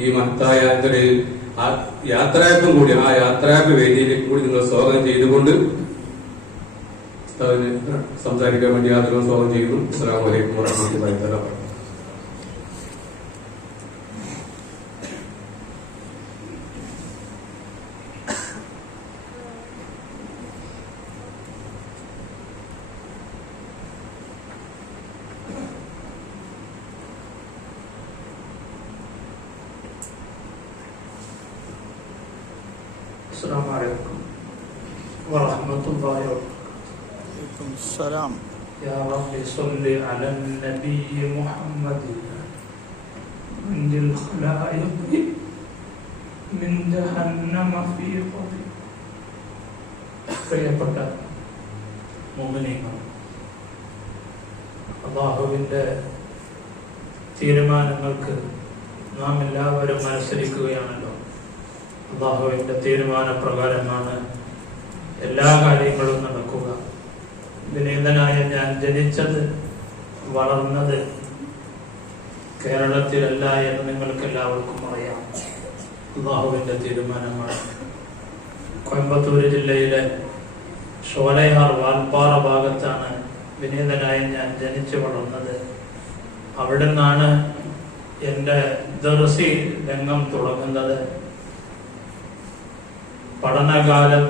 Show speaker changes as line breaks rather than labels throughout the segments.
ഈ മഹത്തായ യാത്രയപ്പം കൂടി ആ യാത്രയപ്പ് വേദിയിലേക്ക് കൂടി നിങ്ങൾ സ്വാഗതം ചെയ്തുകൊണ്ട് സംസാരിക്കാൻ വേണ്ടി യാത്ര സ്വാഗതം ചെയ്യുന്നു. അസ്സാം വലൈക്കും വാഹമത്തുള്ളാഹി
السلام عليكم ورحمة الله وبركاته
عليكم السلام
يا رب صل على النبي محمد من الخلائق من جهنم في قبر പ്രിയപ്പെട്ട മോമിനിങ്ങൾ അള്ളാഹുവിൻ്റെ തീരുമാനങ്ങൾക്ക് നാം എല്ലാവരും മത്സരിക്കുകയാണല്ലോ അള്ളാഹുവിന്റെ തീരുമാനപ്രകാരമാണ് എല്ലാ കാര്യങ്ങളും നടക്കുക. വിനീതനായ ഞാൻ ജനിച്ചത് വളർന്നത് കേരളത്തിലല്ല എന്ന് നിങ്ങൾക്ക് എല്ലാവർക്കും അറിയാം. അള്ളാഹുവിന്റെ തീരുമാനമാണ്. കോയമ്പത്തൂർ ജില്ലയിലെ ഷോലയാർ വാൽപ്പാറ ഭാഗത്താണ് വിനീതനായ ഞാൻ ജനിച്ചു വളർന്നത്. അവിടെ നിന്നാണ് എന്റെ ദർസി രംഗം തുടങ്ങുന്നത്. പഠനകാലം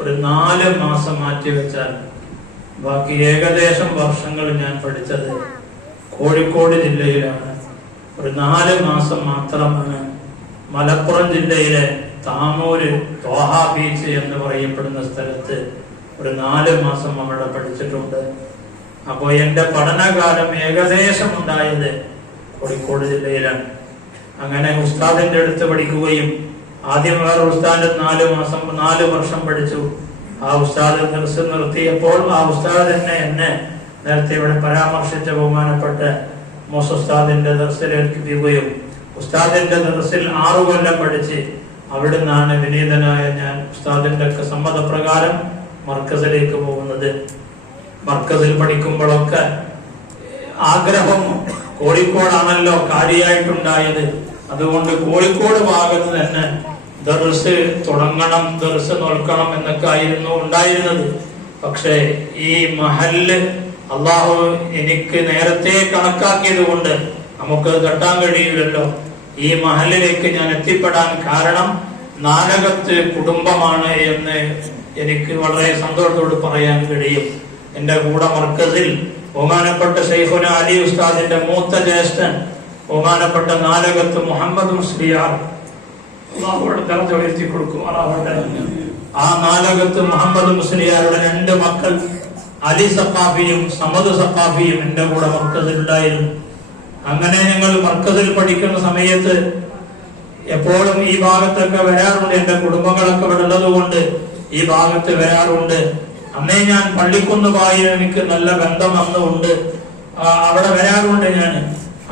ഒരു നാല് മാസം മാറ്റി വെച്ചാൽ ബാക്കി ഏകദേശം വർഷങ്ങൾ ഞാൻ പഠിച്ചത് കോഴിക്കോട് ജില്ലയിലാണ്. ഒരു നാല് മാസം മാത്രമാണ് മലപ്പുറം ജില്ലയിലെ താമൂര് തോഹ ബീച്ച് എന്ന് പറയപ്പെടുന്ന സ്ഥലത്ത് ഒരു നാല് മാസം അവിടെ പഠിച്ചിട്ടുണ്ട്. അപ്പോൾ എന്റെ പഠനകാലം ഏകദേശം ഉണ്ടായത് കോഴിക്കോട് ജില്ലയിലാണ്. അങ്ങനെ ഉസ്താദിന്റെ അടുത്ത് പഠിക്കുകയും ആദ്യം വേറെ ഉസ്താദിന്റെ നാല് മാസം നാല് വർഷം പഠിച്ചു. ആ ഉസ്താദ് ദർസ് നിർത്തിയപ്പോൾ ആ ഉസ്താദ് തന്നെ എന്നെ നേരത്തെ ഇവിടെ പരാമർശിച്ച ബഹുമാനപ്പെട്ട് മോസ് ഉസ്താദിന്റെ ദർസിലേൽപ്പിക്കുകയും ഉസ്താദിന്റെ ദർസിൽ ആറു കൊല്ലം പഠിച്ച് അവിടുന്നാണ് വിനീതനായ ഞാൻ ഉസ്താദിന്റെ ഒക്കെ സമ്മതപ്രകാരം മർക്കസിലേക്ക് പോകുന്നത്. മർക്കസിൽ പഠിക്കുമ്പോഴൊക്കെ ആഗ്രഹം കോഴിക്കോടാണല്ലോ കാര്യമായിട്ടുണ്ടായത് അതുകൊണ്ട് കോഴിക്കോട് ഭാഗത്ത് തന്നെ ദർസ് തുടങ്ങണം ദർസ് നോക്കണം എന്നൊക്കെ ആയിരുന്നു ഉണ്ടായിരുന്നത്. പക്ഷേ ഈ മഹല്ല് അള്ളാഹു എനിക്ക് നേരത്തെ കണക്കാക്കിയത് കൊണ്ട് നമുക്ക് കെട്ടാൻ കഴിയില്ലല്ലോ. ഈ മഹലിലേക്ക് ഞാൻ എത്തിപ്പെടാൻ കാരണം നാലകത്ത് കുടുംബമാണ് എന്ന് എനിക്ക് വളരെ സന്തോഷത്തോട് പറയാൻ കഴിയും. എന്റെ കൂടെ മർക്കസിൽ ബഹുമാനപ്പെട്ട ഷെയ്ഖുന അലി ഉസ്താദിന്റെ മൂത്ത ജ്യേഷ്ഠൻ ബഹുമാനപ്പെട്ട നാലകത്ത് മുഹമ്മദ് മുസ്ലിയാർ അള്ളാഹുവിടെ ദർജ ഉയർത്തി കൊടുക്കുമാറാവട്ടെ ആ നാലകത്ത് മുഹമ്മദ് മുസ്ലിയാരുടെ രണ്ട് മക്കൾ അലി സക്കാഫിയും സമദ് സക്കാഫിയും എന്റെ കൂടെ മർക്കസിലുണ്ടായിരുന്നു. അങ്ങനെ ഞങ്ങൾ മർക്കസിൽ പഠിക്കുന്ന സമയത്ത് എപ്പോഴും ഈ ഭാഗത്തൊക്കെ വരാറുണ്ട്. എന്റെ കുടുംബങ്ങളൊക്കെ ഇവിടെ ഉള്ളത് കൊണ്ട് ഈ ഭാഗത്ത് വരാറുണ്ട്. അന്നേ ഞാൻ പള്ളിക്കുന്ന് പായ എനിക്ക് നല്ല ബന്ധം അന്നുണ്ട് ആ, അവിടെ വരാറുണ്ട് ഞാൻ.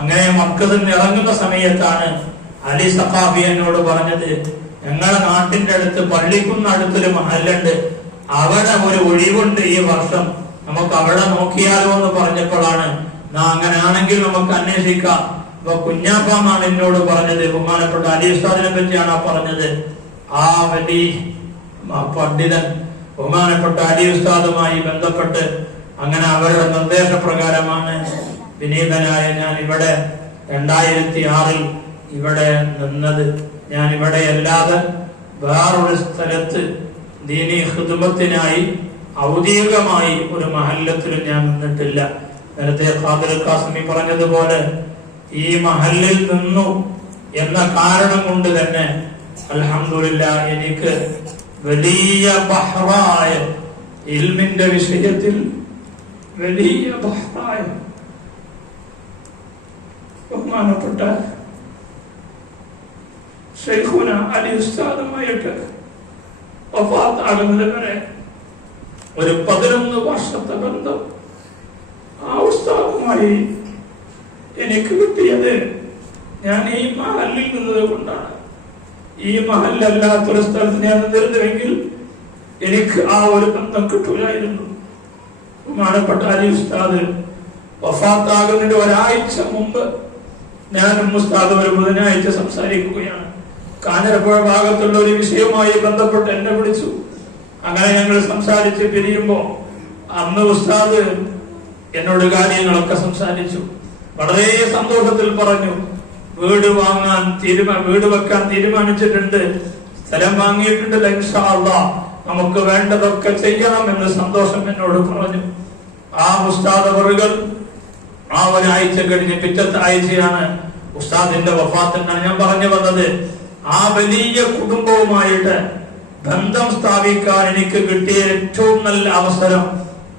അങ്ങനെ മർക്കസിൽ ഇറങ്ങുന്ന സമയത്താണ് അലി സഖാഫി എന്നോട് പറഞ്ഞത് ഞങ്ങളുടെ നാട്ടിന്റെ അടുത്ത് പള്ളിക്കുന്ന് അടുത്തൊരു മഹലുണ്ട് അവിടെ ഒരു ഒഴിവുണ്ട് ഈ വർഷം. നമുക്ക് അവിടെ നോക്കിയാലോ എന്ന് പറഞ്ഞപ്പോഴാണ് നാ അങ്ങനെയാണെങ്കിൽ നമുക്ക് അന്വേഷിക്കാം. അപ്പൊ കുഞ്ഞാപ്പാന്നാണ് എന്നോട് പറഞ്ഞത് ബഹുമാനപ്പെട്ട അലി ഉസ്താദിനെ പറ്റിയാണ് ആ പറഞ്ഞത്. ആ വലിയ ആ പണ്ഡിതൻ ബഹുമാനപ്പെട്ട അലി ഉസ്താദുമായി ബന്ധപ്പെട്ട് അങ്ങനെ അവരുടെ നിർദ്ദേശപ്രകാരമാണ് വിനീതനായ ഞാൻ ഇവിടെ രണ്ടായിരത്തി ആറിൽ ഇവിടെ നിന്നത്. ഞാൻ ഇവിടെ അല്ലാതെ വേറൊരു സ്ഥലത്ത് ദീനി ഹിദുമത്തിനായി ഔദ്യോഗികമായി ഒരു മഹല്ലത്തിലും ഞാൻ നിന്നിട്ടില്ല. നേരത്തെ ഖാദുൽ കാസ്മി പറഞ്ഞതുപോലെ ഈ മഹല്ലിൽ നിന്നു എന്ന കാരണം കൊണ്ട് തന്നെ അലഹമില്ല എനിക്ക് വലിയ ബഹ്റായ ഇൽമിന്റെ വിഷയത്തിൽ വലിയ ബഹ്റായ ബഹുമാനപ്പെട്ട ഉസ്താദുമായിട്ട് വഫാത്താകുന്നത് വരെ ഒരു പതിനൊന്ന് വർഷത്തെ ബന്ധം ആ ഉസ്താദുമായി എനിക്ക് കിട്ടിയത് ഞാൻ ഈ മഹലിൽ നിന്നത് കൊണ്ടാണ്. ഈ മഹലല്ലാത്തൊരു സ്ഥലത്ത് ഞാൻ നിന്നിരുന്നുവെങ്കിൽ എനിക്ക് ആ ഒരു ബന്ധം കിട്ടൂലായിരുന്നു. ബഹുമാനപ്പെട്ട അലി ഉസ്താദ് വഫാത്താകുന്നതിന്റെ ഒരാഴ്ച മുമ്പ് ഞാനും ഉസ്താദ് ഒരു ബുധനാഴ്ച സംസാരിക്കുകയാണ്. കാഞ്ഞിരപ്പുഴ ഭാഗത്തുള്ള ഒരു വിഷയവുമായി ബന്ധപ്പെട്ട് എന്നെ വിളിച്ചു. അങ്ങനെ ഞങ്ങൾ സംസാരിച്ച് പിരിയുമ്പോ അന്ന് ഉസ്താദ് എന്നോട് കാര്യങ്ങളൊക്കെ സംസാരിച്ചു. വളരെ സന്തോഷത്തിൽ പറഞ്ഞു വീട് വാങ്ങാൻ തീരുമാന വീട് വെക്കാൻ തീരുമാനിച്ചിട്ടുണ്ട്. സ്ഥലം വാങ്ങിയിട്ടുണ്ട് അല്ലാഹ് നമുക്ക് വേണ്ടതൊക്കെ ചെയ്യണം എന്ന് സന്തോഷം എന്നോട് പറഞ്ഞു. ആ ഉസ്താദ് അവറുകൾ ആ ഒരാഴ്ച കഴിഞ്ഞ് പിറ്റത്തെ ആഴ്ചയാണ് ഉസ്താദിന്റെ വഫാത്തെന്നാണ് ഞാൻ പറഞ്ഞു വന്നത്. ആ വലിയ കുടുംബവുമായിട്ട് ബന്ധം സ്ഥാപിക്കാൻ എനിക്ക് കിട്ടിയ ഏറ്റവും നല്ല അവസരം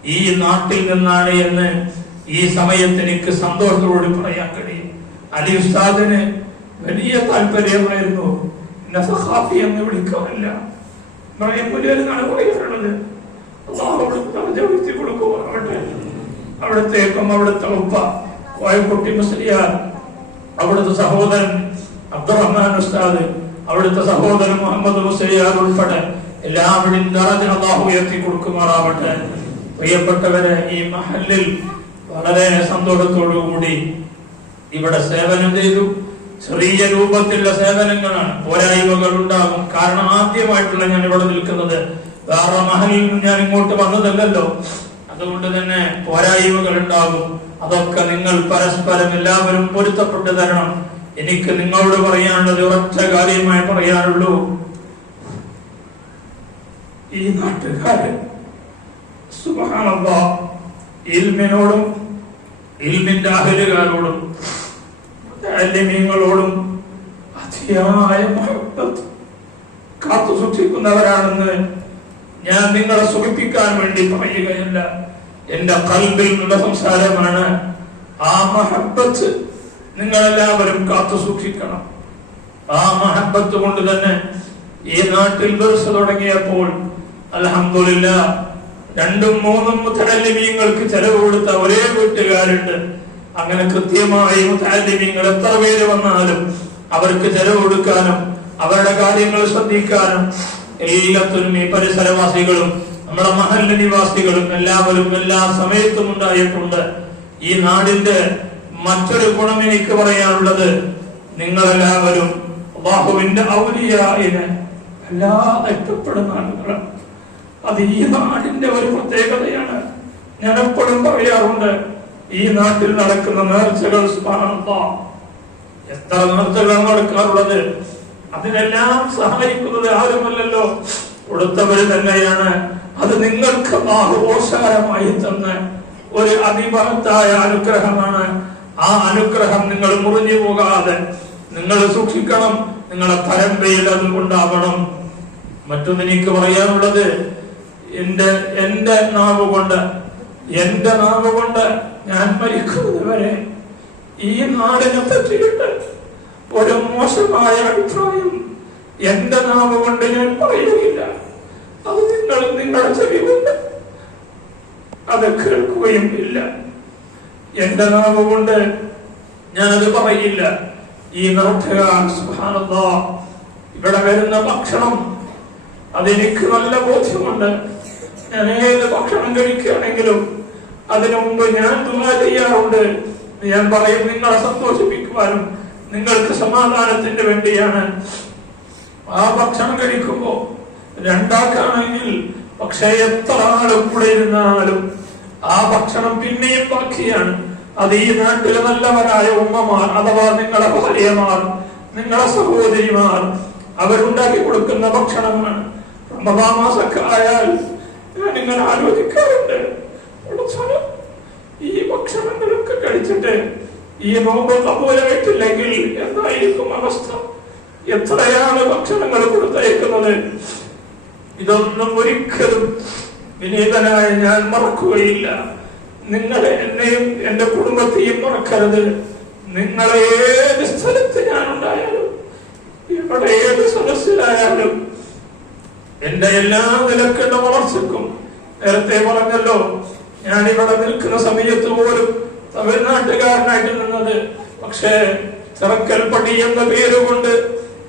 ഈ നാട്ടിൽ നിന്നാണ് എന്ന് ഈ സമയത്ത് എനിക്ക് സന്തോഷത്തോട് പറയാൻ കഴിയും. അലി ഉസ്താദിന് വലിയ താല്പര്യമായിരുന്നു. എന്നെ എന്ന് വിളിക്കാറില്ല. അവിടുത്തെ അവിടുത്തെ ഉപ്പ കോയക്കുട്ടി മുസ്ലിയാർ അവിടുത്തെ സഹോദരൻ അബ്ദുറഹ്മാൻ ഉസ്താദ് അവിടുത്തെ സഹോദരൻ മുഹമ്മദ് മുസ്ലിയാർ ഉൾപ്പെടെ എല്ലാവരും ദറജ അള്ളാഹു ഉയർത്തി കൊടുക്കുമാറാവട്ടെ. പ്രിയപ്പെട്ടവരെ ഈ മഹലിൽ വളരെ സന്തോഷത്തോടു കൂടി ഇവിടെ സേവനം ചെയ്തു. ചെറിയ രൂപത്തിലുള്ള സേവനങ്ങളാണ്. പോരായ്മകൾ ഉണ്ടാകും കാരണം ആദ്യമായിട്ടുള്ള ഞാൻ ഇവിടെ നിൽക്കുന്നത് വേറെ മഹലിൽ നിന്ന് ഞാൻ ഇങ്ങോട്ട് വന്നതല്ലല്ലോ. അതുകൊണ്ട് തന്നെ പോരായ്മകൾ ഉണ്ടാകും അതൊക്കെ നിങ്ങൾ പരസ്പരം എല്ലാവരും പൊരുത്തപ്പെട്ടു തരണം. എനിക്ക് നിങ്ങളോട് പറയാനുള്ളത് ഒറ്റ കാര്യമായി പറയാനുള്ളൂ. ഈ നാട്ടുകാരൻ സുബഹാനല്ലാ ഇൽമിനോടും ഇൽമിന്റെ അഹലുകാരോടും അല്യമീങ്ങളോടും അതിയായ കാത്തു സൂക്ഷിക്കുന്നവരാണെന്ന് ഞാൻ നിങ്ങളെ സുഖിപ്പിക്കാൻ വേണ്ടി പറയുകയല്ല. എന്റെ കൽബിൽ നിന്നുള്ള സംസാരമാണ് ആ മഹബത്ത് നിങ്ങളെല്ലാവരും കാത്തു സൂക്ഷിക്കണം. ആ മഹബത്ത് കൊണ്ട് തന്നെ ഈ നാട്ടിൽ ദർശ തുടങ്ങിയപ്പോൾ അലഹമില്ല രണ്ടും മൂന്നും മുത്തലിമീങ്ങൾക്ക് ചെലവ് കൊടുത്ത ഒരേ വീട്ടുകാരുണ്ട്. അങ്ങനെ കൃത്യമായി മുത്തലിമീങ്ങൾ എത്ര പേര് വന്നാലും അവർക്ക് ചെലവ് കൊടുക്കാനും അവരുടെ കാര്യങ്ങൾ ശ്രദ്ധിക്കാനും എല്ലാത്തിനും ഈ പരിസരവാസികളും നമ്മുടെ മഹല്ല നിവാസികളും എല്ലാവരും എല്ലാ സമയത്തും ഉണ്ടായിട്ടുണ്ട്. ഈ നാടിന്റെ മറ്റൊരു ഗുണം എനിക്ക് പറയാനുള്ളത് നിങ്ങളെല്ലാവരും അള്ളാഹുവിന്റെ ഔലിയായിന് എല്ലാ എത്തപ്പെടുന്ന ആളുകളാണ് അത് ഈ നാടിന്റെ ഒരു പ്രത്യേകതയാണ്. ഞാൻ എപ്പോഴും പറയാറുണ്ട് ഈ നാട്ടിൽ നടക്കുന്ന നേർച്ചകൾ. എത്ര നേർച്ചകളാണ് നടക്കാറുള്ളത്? അതിനെല്ലാം സഹായിക്കുന്നത് ആരുമല്ലല്ലോ? കൊടുത്തവർ തന്നെയാണ്. അത് നിങ്ങൾക്ക് ഓശാരമായി തന്ന ഒരു അതിമഹത്തായ അനുഗ്രഹമാണ്. ആ അനുഗ്രഹം നിങ്ങൾ മുറിഞ്ഞു പോകാതെ നിങ്ങൾ സൂക്ഷിക്കണം. നിങ്ങളെ പരമ്പയിൽ അതുകൊണ്ടാവണം. മറ്റൊന്ന് എനിക്ക് പറയാനുള്ളത് എന്റെ എന്റെ നാവ് കൊണ്ട് എന്റെ നാവ് കൊണ്ട് ഞാൻ മരിക്കുന്നത് വരെ ഈ നാടിനെ പറ്റിയിട്ട് ഒരു മോശമായ അഭിപ്രായം എന്റെ നാവ് കൊണ്ട് ഞാൻ പറയുകയില്ല. അത് നിങ്ങൾ നിങ്ങളുടെ ചെവി കൊണ്ട് അത് കേൾക്കുകയും ഇല്ല. എന്റെ നാവ് കൊണ്ട് ഞാനത് പറയില്ല. ഈ നാട്ടുകാർ സുബ്ഹാനല്ലാ. ഇവിടെ വരുന്ന ഭക്ഷണം അതെനിക്ക് നല്ല ബോധ്യമുണ്ട്. ഞാൻ ഏത് ഭക്ഷണം കഴിക്കുകയാണെങ്കിലും അതിനു മുമ്പ് ഞാൻ ദുആ ചെയ്യാറുണ്ട്. ഞാൻ പറയും നിങ്ങളെ സന്തോഷിപ്പിക്കുവാനും നിങ്ങൾക്ക് സമാധാനത്തിന് വേണ്ടിയാണ്. ആ ഭക്ഷണം കഴിക്കുമ്പോ രണ്ടാക്കാണെങ്കിൽ പക്ഷേ എത്ര ആളും കൂടെ ഇരുന്നാലും ആ ഭക്ഷണം പിന്നെയും ബാക്കിയാണ്. അത് ഈ നാട്ടിലെ നല്ലവരായ ഉമ്മമാർ അഥവാ നിങ്ങളെ ഭാര്യമാർ നിങ്ങളെ സഹോദരിമാർ അവരുണ്ടാക്കി കൊടുക്കുന്ന ഭക്ഷണമാണ് ആയാൽ ഞാൻ ഇങ്ങനെ ആലോചിക്കാറുണ്ട്. ഈ ഭക്ഷണങ്ങളൊക്കെ കഴിച്ചിട്ട് ഈ നോമ്പ് കബൂലായിട്ടില്ലെങ്കിൽ എന്തായിരിക്കും അവസ്ഥ? എത്രയാണ് ഭക്ഷണങ്ങൾ കൊടുത്തയക്കുന്നത് ഇതൊന്നും ഒരിക്കലും വിനീതനായ ഞാൻ മറക്കുകയില്ല. നിങ്ങളെ എന്നെയും എന്റെ കുടുംബത്തെയും മറക്കരുത്. നിങ്ങളെ ഏത് സ്ഥലത്ത് ഞാൻ ഉണ്ടായാലും ഇവിടെ ഏത് സദസ്സിലായാലും എന്റെ എല്ലാ നിലക്കുള്ള വളർച്ചക്കും നേരത്തെ പറഞ്ഞല്ലോ ഞാൻ ഇവിടെ നിൽക്കുന്ന സമയത്ത് പോലും തമിഴ്നാട്ടുകാരനായിട്ട് നിന്നത്. പക്ഷേ ചിറക്കൽ പടി എന്ന പേരുകൊണ്ട്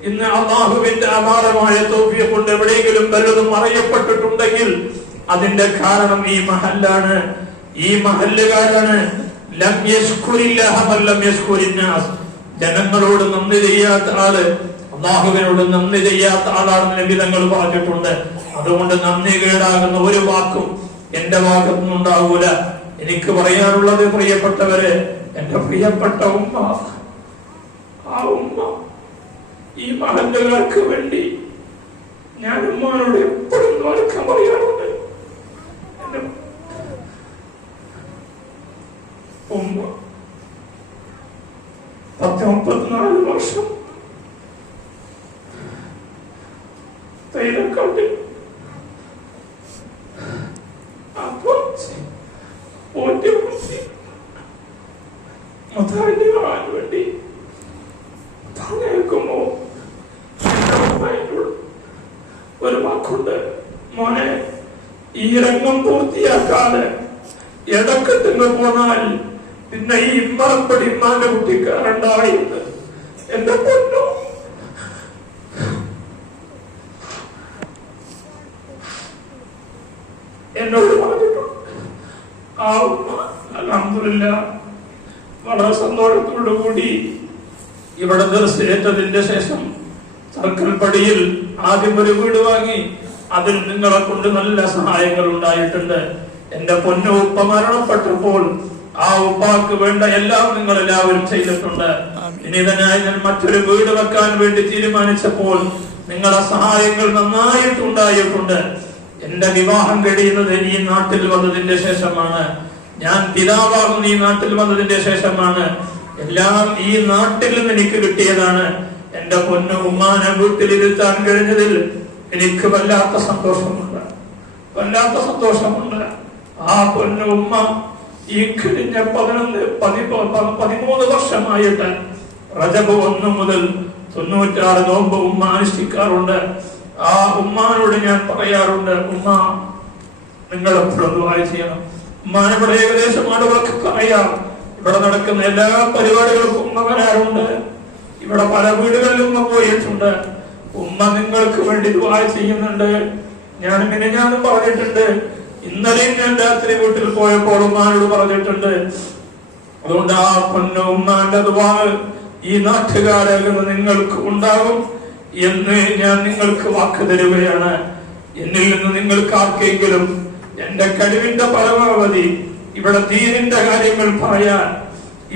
ഇന്ന് അള്ളാഹുവിന്റെ അപാരമായ തോഫിയെ കൊണ്ട് എവിടെയെങ്കിലും വല്ലതും അറിയപ്പെട്ടിട്ടുണ്ടെങ്കിൽ അതിന്റെ കാരണം ഈ മഹല്ലാണ്. ഈ മഹല്ലുകാരാണ്. ജനങ്ങളോട് നന്ദി ചെയ്യാത്ത ആൾ അള്ളാഹുവിനോട് നന്ദി ചെയ്യാത്ത ആളാണെന്ന് ലഭിതങ്ങൾ പറഞ്ഞിട്ടുണ്ട്. അതുകൊണ്ട് നന്ദി കേടാകുന്ന ഒരു വാക്കും എന്റെ ഭാഗത്തുനിന്ന് ഉണ്ടാവൂല. എനിക്ക് പറയാനുള്ളത് പ്രിയപ്പെട്ടവര് എന്റെ പ്രിയപ്പെട്ട ഉമ്മ ആ ഉമ്മ ഈ മഹല്ലുകൾക്ക് വേണ്ടി ഞാൻ ഉമ്മാനോട് എപ്പോഴും പറയാറുണ്ട് എന്റെ ഉമ്മ പത്ത് അപ്പോൾ ഓറ്റപ്പുറത്തി മുതാലിയാൻ വേണ്ടി ഒരു മോനെ ഈ രംഗം പോന്നാൽ പിന്നെ ഈ ഇമ്മറപ്പടി ഇമ്മാന്റെ കുട്ടിക്കാരുണ്ടായിരുന്നു എന്റെ പൊന്നു എന്നോട് പറഞ്ഞിട്ടു. ആ അൽഹംദുലില്ലാ വളരെ സന്തോഷത്തോടു കൂടി ഇവിടെ നിർത്തിയേറ്റതിന്റെ ശേഷം സർക്കൽപ്പടിയിൽ ആദ്യം ഒരു വീട് വാങ്ങി അതിൽ നിങ്ങളെ കൊണ്ട് നല്ല സഹായങ്ങൾ ഉണ്ടായിട്ടുണ്ട്. എന്റെ പൊന്നു ഉപ്പ മരണപ്പെട്ടപ്പോൾ ആ ഉപ്പാക്ക് വേണ്ട എല്ലാം നിങ്ങൾ എല്ലാവരും ചെയ്തിട്ടുണ്ട്. ഇനി തന്നെ ഞാൻ മറ്റൊരു വീട് വെക്കാൻ വേണ്ടി തീരുമാനിച്ചപ്പോൾ നിങ്ങളുടെ സഹായങ്ങൾ നന്നായിട്ട് ഉണ്ടായിട്ടുണ്ട് എന്റെ വിവാഹം കഴിയുന്നത് ഈ നാട്ടിൽ വന്നതിന്റെ ശേഷമാണ്. ഞാൻ പിതാവാകുന്ന ഈ നാട്ടിൽ വന്നതിന്റെ ശേഷമാണ്. എല്ലാം ഈ നാട്ടിൽ നിന്ന് എനിക്ക് കിട്ടിയതാണ്. എന്റെ പൊന്നു ഉമ്മാനെ വീട്ടിലിരുത്താൻ കഴിഞ്ഞതിൽ എനിക്ക് വല്ലാത്ത സന്തോഷമുണ്ട്. വല്ലാത്ത സന്തോഷമുണ്ട്. ആ പൊന്നു ഉമ്മ ഈ കഴിഞ്ഞ പതിനൊന്ന് പതിമൂന്ന് വർഷമായിട്ട് റജബ് ഒന്ന് മുതൽ തൊണ്ണൂറ്റാറ് നോമ്പ് ഉമ്മ അനുഷ്ഠിക്കാറുണ്ട്. ആ ഉമ്മാനോട് ഞാൻ പറയാറുണ്ട് ഉമ്മ നിങ്ങൾ എപ്പോഴും ദുബായ് ചെയ്യണം. ഉമ്മാനെ ഏകദേശം ആളുകൾക്ക് പറയാം. ഇവിടെ നടക്കുന്ന എല്ലാ പരിപാടികൾക്കും ഉമ്മ വരാറുണ്ട്. ഇവിടെ പല വീടുകളിലും ഉമ്മ പോയിട്ടുണ്ട്. ഉമ്മ നിങ്ങൾക്ക് വേണ്ടി ദുബായ് ചെയ്യുന്നുണ്ട്. ഞാൻ പിന്നെ ഞാനും പറഞ്ഞിട്ടുണ്ട്. ഇന്നലെയും ഞാൻ രാത്രി വീട്ടിൽ പോയപ്പോൾ ഉമ്മാനോട് പറഞ്ഞിട്ടുണ്ട്. അതുകൊണ്ട് ആ പൊന്ന ഉമ്മാന്റെ ദുആ ഈ നാട്ടുകാരകം നിങ്ങൾക്ക് ഉണ്ടാകും എന്ന് ഞാൻ നിങ്ങൾക്ക് വാക്ക് തരുകയാണ്. എന്നിൽ നിന്ന് നിങ്ങൾക്ക് ആർക്കെങ്കിലും എന്റെ കഴിവിന്റെ പരമാവധി ഇവിടെ ദീനിന്റെ കാര്യങ്ങൾ പറയാൻ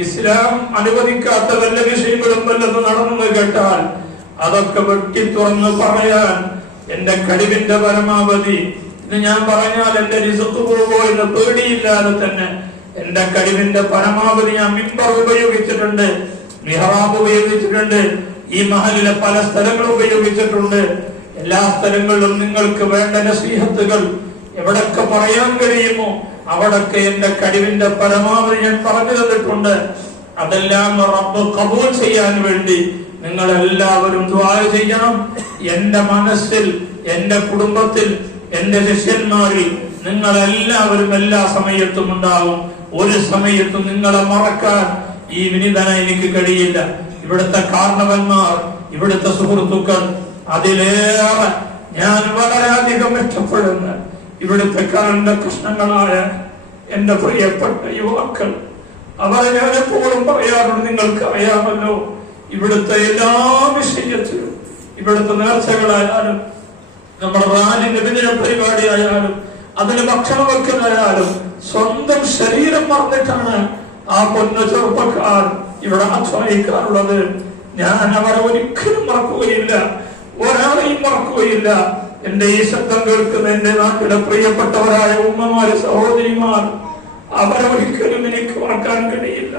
ഇസ്ലാം അനുവദിക്കാത്ത വല്ല വിഷയങ്ങളും വല്ലതും നടന്നു കേട്ടാൽ അതൊക്കെ വെട്ടി തുറന്ന് പറയാൻ എന്റെ കഴിവിന്റെ പരമാവധി. ഇത് ഞാൻ പറഞ്ഞാൽ എന്റെ റിസത്ത് പോകുമോ എന്ന് പേടിയില്ലാതെ തന്നെ എന്റെ കഴിവിന്റെ പരമാവധി ഞാൻ മിമ്പർ ഉപയോഗിച്ചിട്ടുണ്ട്. മിഹറാബ് ഉപയോഗിച്ചിട്ടുണ്ട്. ഈ മഹലിലെ പല സ്ഥലങ്ങളും ഉപയോഗിച്ചിട്ടുണ്ട്. എല്ലാ സ്ഥലങ്ങളിലും നിങ്ങൾക്ക് വേണ്ട നസീഹത്തുകൾ എവിടൊക്കെ പറയാൻ കഴിയുമോ അവിടൊക്കെ എന്റെ കഴിവിന്റെ പരമാവധി ഞാൻ പറഞ്ഞു തന്നിട്ടുണ്ട്. അതെല്ലാം റബ്ബ് കബൂൽ ചെയ്യാൻ വേണ്ടി നിങ്ങൾ എല്ലാവരും ദ്വാര ചെയ്യണം. എന്റെ മനസ്സിൽ എന്റെ കുടുംബത്തിൽ എന്റെ ശിഷ്യന്മാരിൽ നിങ്ങൾ എല്ലാവരും എല്ലാ സമയത്തും ഉണ്ടാവും. ഒരു സമയത്തും നിങ്ങളെ മറക്കാൻ ഈ വിനിതന എനിക്ക് കഴിയില്ല. ഇവിടുത്തെ കാരണവന്മാർ ഇവിടുത്തെ സുഹൃത്തുക്കൾ അതിലേറെ ഞാൻ വളരെയധികം ഇഷ്ടപ്പെടുന്ന. ഇവിടുത്തെ കാരണ്ട കൃഷ്ണങ്ങളായ എന്റെ പ്രിയപ്പെട്ട യുവാക്കൾ അവരെ ഞാൻ എപ്പോഴും പറയാറുണ്ട് നിങ്ങൾക്ക് അറിയാമല്ലോ ഇവിടുത്തെ എല്ലാ വിഷയത്തിലും ഇവിടുത്തെ നേർച്ചകളായാലും നമ്മുടെ റാലിന്റെ വിനയ പരിപാടി ആയാലും അതിന് ഭക്ഷണം വെക്കുന്നതായാലും സ്വന്തം ശരീരം മറന്നിട്ടാണ് ആ പൊന്ന ചെറുപ്പക്കാർ ഇവിടെ ആശ്രയിക്കാറുള്ളത്. ഞാൻ അവരെ ഒരിക്കലും മറക്കുകയില്ല. ഒരാളെയും മറക്കുകയില്ല. എന്റെ ഈ ശബ്ദം കേൾക്കുന്ന എന്റെ നാട്ടിലെ പ്രിയപ്പെട്ടവരായ ഉമ്മമാര് സഹോദരിമാർ അവരെ ഒരിക്കലും എനിക്ക് മറക്കാൻ കഴിയില്ല.